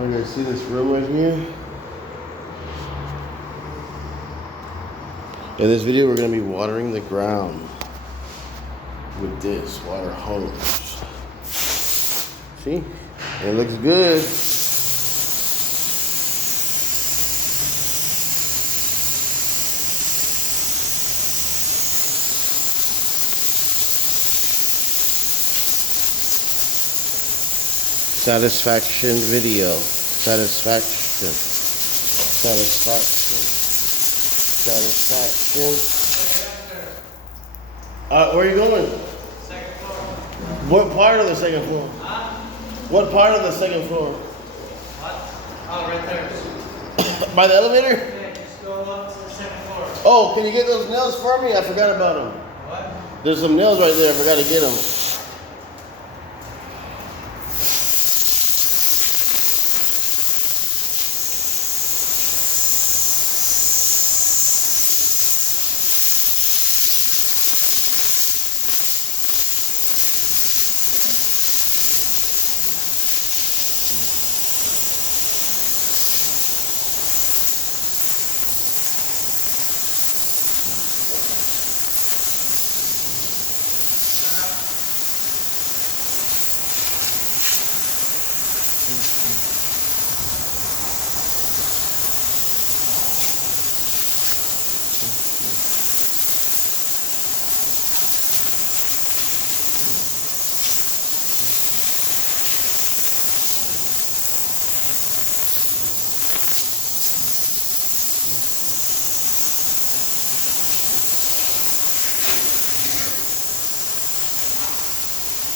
You guys see this room right here? In this video, we're going to be watering the ground with this water hose. See? It looks good. Satisfaction video. Satisfaction. Where are you going? Second floor. What part of the second floor? Huh? What part of the second floor? What? Oh, right there. By the elevator? Yeah, just go up to the second floor. Oh, can you get those nails for me? I forgot about them. What? There's some nails right there. I forgot to get them.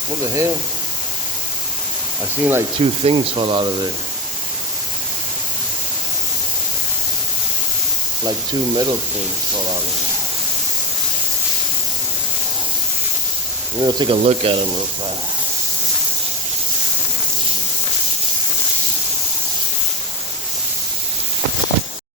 What the hell? I seen like two things fall out of there. Like two metal things fall out of there. We're gonna take a look at them real fast.